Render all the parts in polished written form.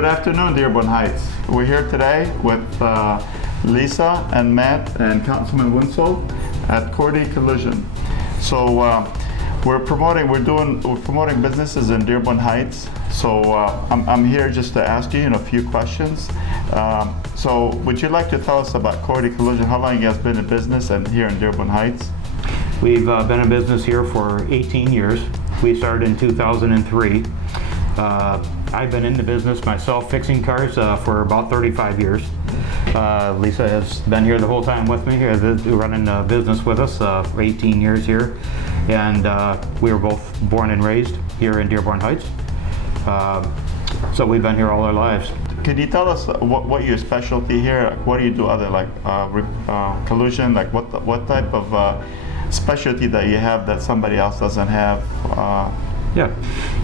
Good afternoon, Dearborn Heights. We're here today with Lisa and Matt and Councilman Wencel at Korte Collision. So we're promoting businesses in Dearborn Heights. So I'm here just to ask you, a few questions. So would you like to tell us about Korte Collision? How long you guys been in business and here in Dearborn Heights? We've been in business here for 18 years. We started in 2003. I've been in the business myself fixing cars for about 35 years. Lisa has been here the whole time with me, here running a business with us for 18 years here. And we were both born and raised here in Dearborn Heights. So we've been here all our lives. Can you tell us what your specialty here? What do you do other collision? Like what type of specialty that you have that somebody else doesn't have? Yeah,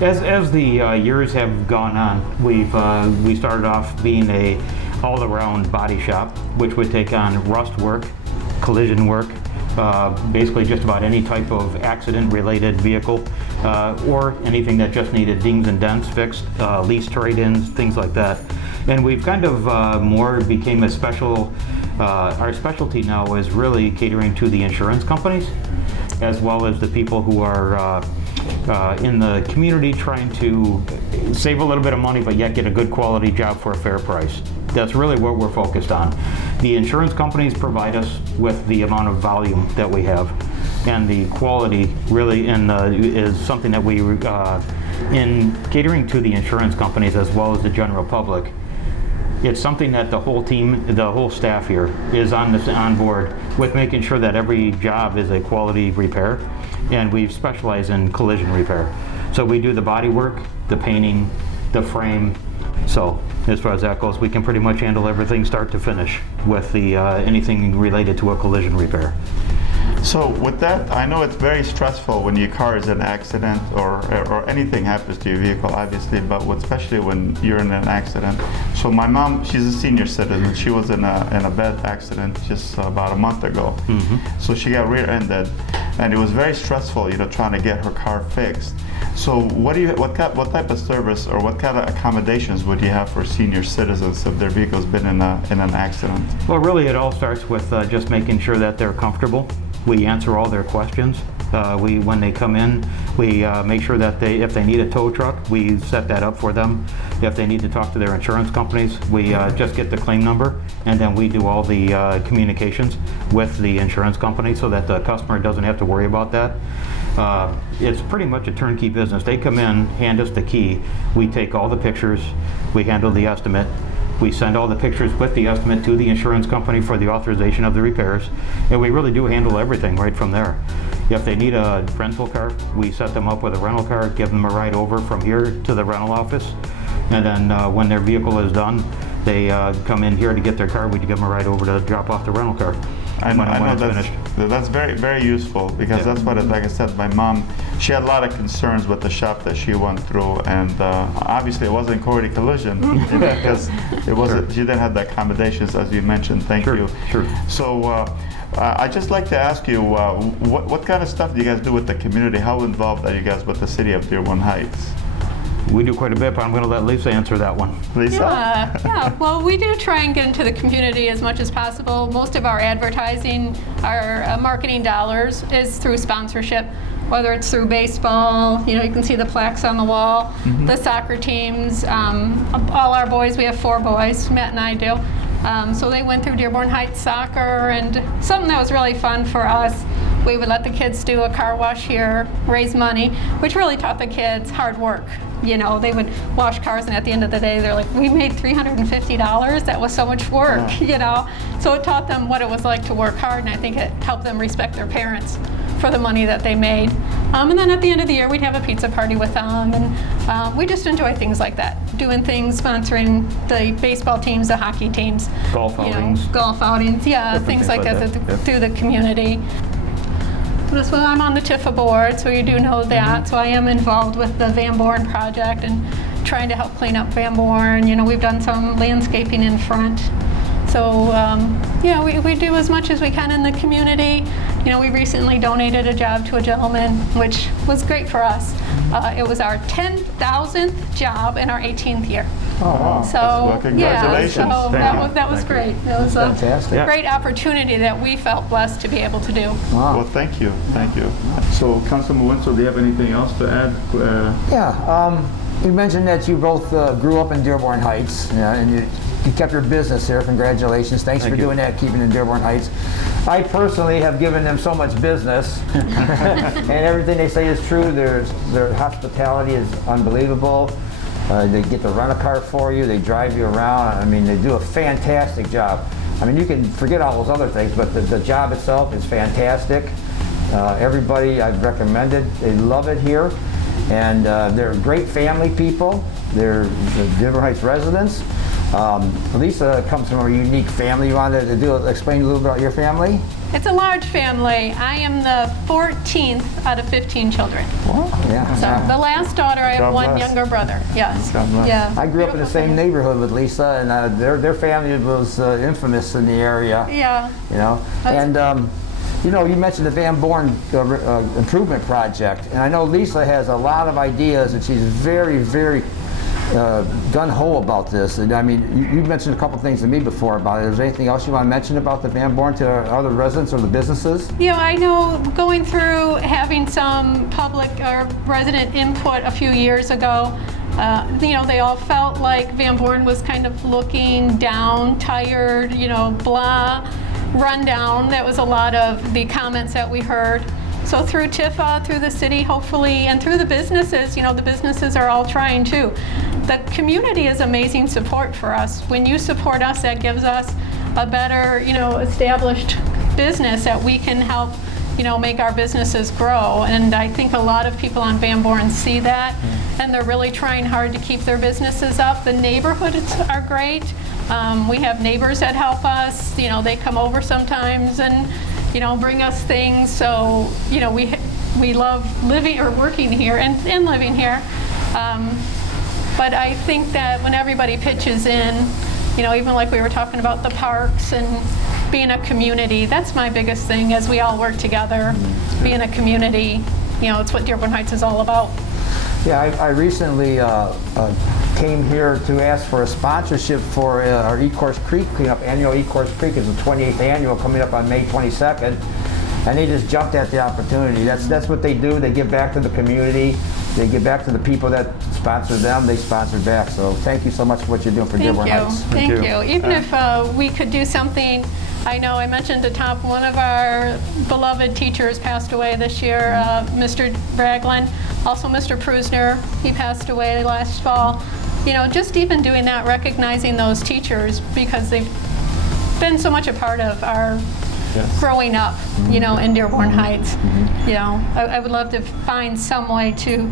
as the years have gone on, we started off being a all-around body shop, which would take on rust work, collision work, basically just about any type of accident-related vehicle, or anything that just needed dings and dents fixed, lease trade-ins, things like that. And we've kind of more became a special. Our specialty now is really catering to the insurance companies, as well as the people who are in the community trying to save a little bit of money but yet get a good quality job for a fair price. That's really what we're focused on. The insurance companies provide us with the amount of volume that we have, and the quality really is something that we, in catering to the insurance companies as well as the general public, it's something that the whole team, the whole staff here is on board with, making sure that every job is a quality repair, and we specialize in collision repair. So we do the body work, the painting, the frame. So as far as that goes, we can pretty much handle everything start to finish with the anything related to a collision repair. So with that, I know it's very stressful when your car is in an accident or anything happens to your vehicle, obviously, but especially when you're in an accident. So my mom, she's a senior citizen. She was in a bad accident just about a month ago. Mm-hmm. So she got rear-ended, and it was very stressful, trying to get her car fixed. So what type of service or what kind of accommodations would you have for senior citizens if their vehicle's been in an accident? Well, really, it all starts with just making sure that they're comfortable. We answer all their questions. When they come in, we make sure that if they need a tow truck, we set that up for them. If they need to talk to their insurance companies, we just get the claim number, and then we do all the communications with the insurance company so that the customer doesn't have to worry about that. It's pretty much a turnkey business. They come in, hand us the key, we take all the pictures, we handle the estimate, we send all the pictures with the estimate to the insurance company for the authorization of the repairs, and we really do handle everything right from there. If they need a rental car, we set them up with a rental car, give them a ride over from here to the rental office, and then when their vehicle is done, they come in here to get their car, we give them a ride over to drop off the rental car. I know that's very, very useful, because that's what, like I said, my mom, she had a lot of concerns with the shop that she went through, and obviously it wasn't Korte Collision because it wasn't. She didn't have the accommodations as you mentioned. Thank you. Sure. So I'd just like to ask you, what kind of stuff do you guys do with the community? How involved are you guys with the city of Dearborn Heights? We do quite a bit, but I'm going to let Lisa answer that one. Lisa? Yeah. Well, we do try and get into the community as much as possible. Most of our advertising, our marketing dollars is through sponsorship, whether it's through baseball, you can see the plaques on the wall, mm-hmm. the soccer teams, all our boys, we have 4 boys, Matt and I do. So they went through Dearborn Heights soccer, and something that was really fun for us, we would let the kids do a car wash here, raise money, which really taught the kids hard work. They would wash cars, and at the end of the day, they're like, we made $350. That was so much work, So it taught them what it was like to work hard, and I think it helped them respect their parents for the money that they made. And then at the end of the year, we'd have a pizza party with them, and we just enjoy things like that, doing things, sponsoring the baseball teams, the hockey teams. Golf outings. Things like that through the community. So I'm on the TIFA board, so you do know that. Mm-hmm. So I am involved with the Van Born project and trying to help clean up Van Born. We've done some landscaping in front. So we do as much as we can in the community. We recently donated a job to a gentleman, which was great for us. It was our 10,000th job in our 18th year. wow. So, Well, congratulations. Yeah, so Thank you. that was great. That was a Fantastic. great opportunity that we felt blessed to be able to do. Wow. Well, thank you. So, Councilman Wencel, do you have anything else to add? Yeah, you mentioned that you both grew up in Dearborn Heights, and you kept your business here. Congratulations. Thanks for doing that, keeping in Dearborn Heights. I personally have given them so much business, and everything they say is true. Their hospitality is unbelievable. They get to rent a car for you. They drive you around. I mean, they do a fantastic job. I mean, you can forget all those other things, but the job itself is fantastic. Everybody I've recommended, they love it here. And they're great family people. They're Dearborn Heights residents. Lisa comes from a unique family. You wanted to explain a little bit about your family? It's a large family. I am the 14th out of 15 children. Yeah. So the last daughter, I have God one bless. younger brother. Yes. God bless. Yeah. I grew up in the same neighborhood with Lisa, and their family was infamous in the area. Yeah. You know, and you know, you mentioned the Van Born improvement project, and I know Lisa has a lot of ideas, and she's very, very gun-ho about this. And I mean, you mentioned a couple things to me before about it. Is there anything else you want to mention about the Van Born to other residents or the businesses? You know, I know going through having some public or resident input a few years ago, you know, they all felt like Van Born was kind of looking down, tired, you know, blah, rundown. That was a lot of the comments that we heard. So through TIFA, through the city, hopefully, and through the businesses, you know, the businesses are all trying too. The community is amazing support for us. When you support us, that gives us a better, you know, established business that we can help, you know, make our businesses grow. And I think a lot of people on Van Born see that, and they're really trying hard to keep their businesses up. The neighborhoods are great. We have neighbors that help us. You know, they come over sometimes and, you know, bring us things. So, you know, we love living or working here and living here. But I think that when everybody pitches in, you know, even like we were talking about the parks and being a community, that's my biggest thing, as we all work together, being a community. You know, it's what Dearborn Heights is all about. Yeah, I recently came here to ask for a sponsorship for our Korte Creek cleanup. Annual Korte Creek is the 28th annual, coming up on May 22nd, and they just jumped at the opportunity. That's what they do. They give back to the community. They give back to the people that sponsor them. They sponsor back. So thank you so much for what you're doing for Dearborn Heights. Thank you. Even if we could do something, I know I mentioned at the top, one of our beloved teachers passed away this year, Mr. Braglin, also Mr. Prusner, he passed away last fall. You know, just even doing that, recognizing those teachers, because they've been so much a part of our growing up, you know, in Dearborn Heights. You know, I would love to find some way to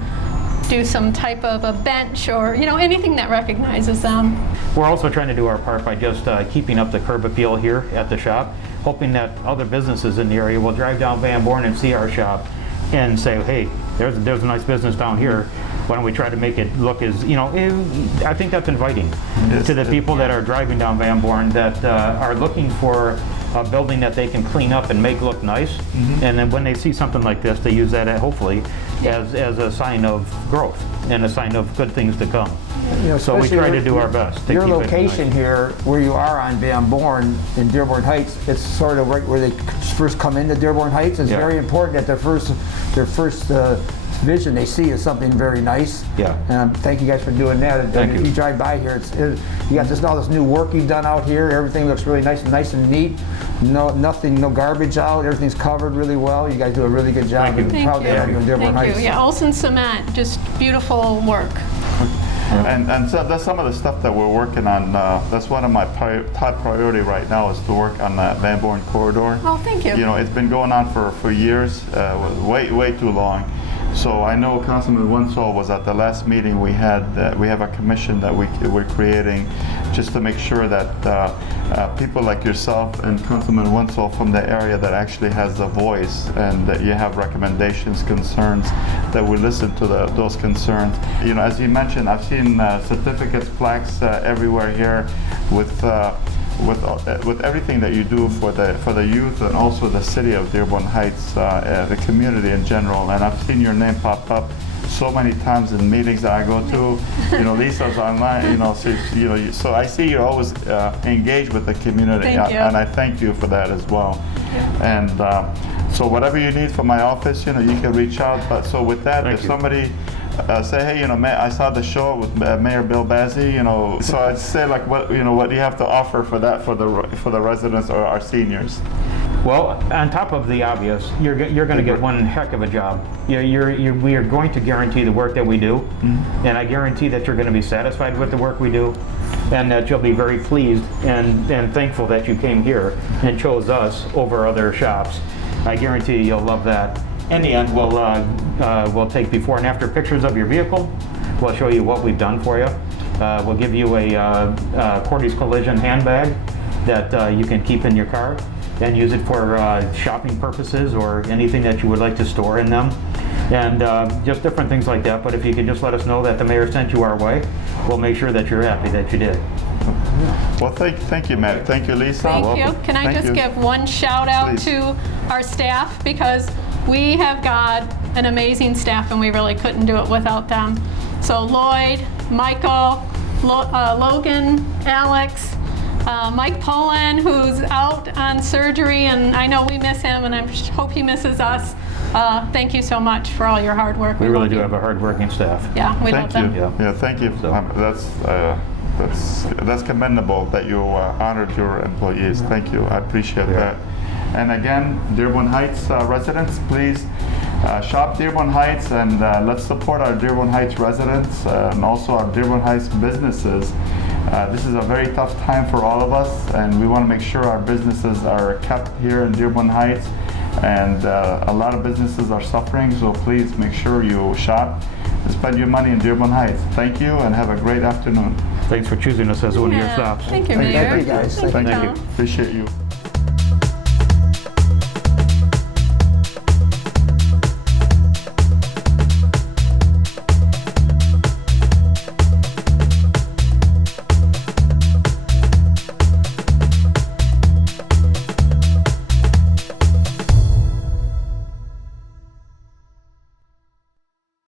do some type of a bench or, you know, anything that recognizes them. We're also trying to do our part by just keeping up the curb appeal here at the shop, hoping that other businesses in the area will drive down Van Born and see our shop and say, hey, there's a nice business down here. Why don't we try to make it look as, you know, I think that's inviting to the people that are driving down Van Born that are looking for a building that they can clean up and make look nice. And then when they see something like this, they use that hopefully as a sign of growth and a sign of good things to come. You know, So we try to do our best to Your keep it location nice. here, where you are on Van Born in Dearborn Heights, it's sort of right where they first come into Dearborn Heights. It's Yeah. very important that their first vision they see is something very nice. Yeah. And thank you guys for doing that. Thank If you. you drive by here, you got all this new work you've done out here. Everything looks really nice and neat. No garbage out. Everything's covered really well. You guys do a really good job. Thank you. I'm Thank proud to have you in Dearborn Thank Heights. you. Yeah, Olson Cement, just beautiful work. And so that's some of the stuff that we're working on. That's one of my top priority right now is to work on the Van Born corridor. Oh, thank you. You know, it's been going on for years, way too long. So I know Councilman Wencel was at the last meeting we had. We have a commission that we're creating just to make sure that people like yourself and Councilman Wencel from the area that actually has the voice and that you have recommendations, concerns, that we listen to those concerns. You know, as you mentioned, I've seen certificates, plaques everywhere here with everything that you do for the youth and also the city of Dearborn Heights, the community in general, and I've seen your name pop up so many times in meetings that I go to. You know, Lisa's online. You know, so I see you're always engaged with the community, Thank you. and I thank you for that as well. And so whatever you need from my office, you know, you can reach out. But so with that, if somebody say, hey, you know, I saw the show with Mayor Bill Bazzi, you know, so I'd say like, what do you have to offer for that for the residents or our seniors? Well, on top of the obvious, you're going to get one heck of a job. We are going to guarantee the work that we do, and I guarantee that you're going to be satisfied with the work we do, and that you'll be very pleased and thankful that you came here and chose us over other shops. I guarantee you'll love that. In the end, we'll take before and after pictures of your vehicle. We'll show you what we've done for you. We'll give you a Korte Collision handbag that you can keep in your car and use it for shopping purposes or anything that you would like to store in them. And just different things like that. But if you could just let us know that the mayor sent you our way, we'll make sure that you're happy that you did. Well, thank you, Matt. Thank you, Lisa. Thank you. Can I just give one shout out Please. to our staff, because we have got an amazing staff and we really couldn't do it without them. So Lloyd, Michael, Logan, Alex, Mike Poland, who's out on surgery, and I know we miss him, and I hope he misses us. Thank you so much for all your hard work. We really love do you. have a hard-working staff. Yeah, we love Thank you. them. Yeah, thank you. That's commendable that you honored your employees. Thank you. I appreciate that. And again, Dearborn Heights residents, please shop Dearborn Heights, and let's support our Dearborn Heights residents and also our Dearborn Heights businesses. This is a very tough time for all of us, and we want to make sure our businesses are kept here in Dearborn Heights. And a lot of businesses are suffering, so please make sure you shop and spend your money in Dearborn Heights. Thank you, and have a great afternoon. Thanks for choosing us as one of your stops. Thank you, Mayor. Thank you, guys. Thank you, Thank Tom. you. Appreciate you.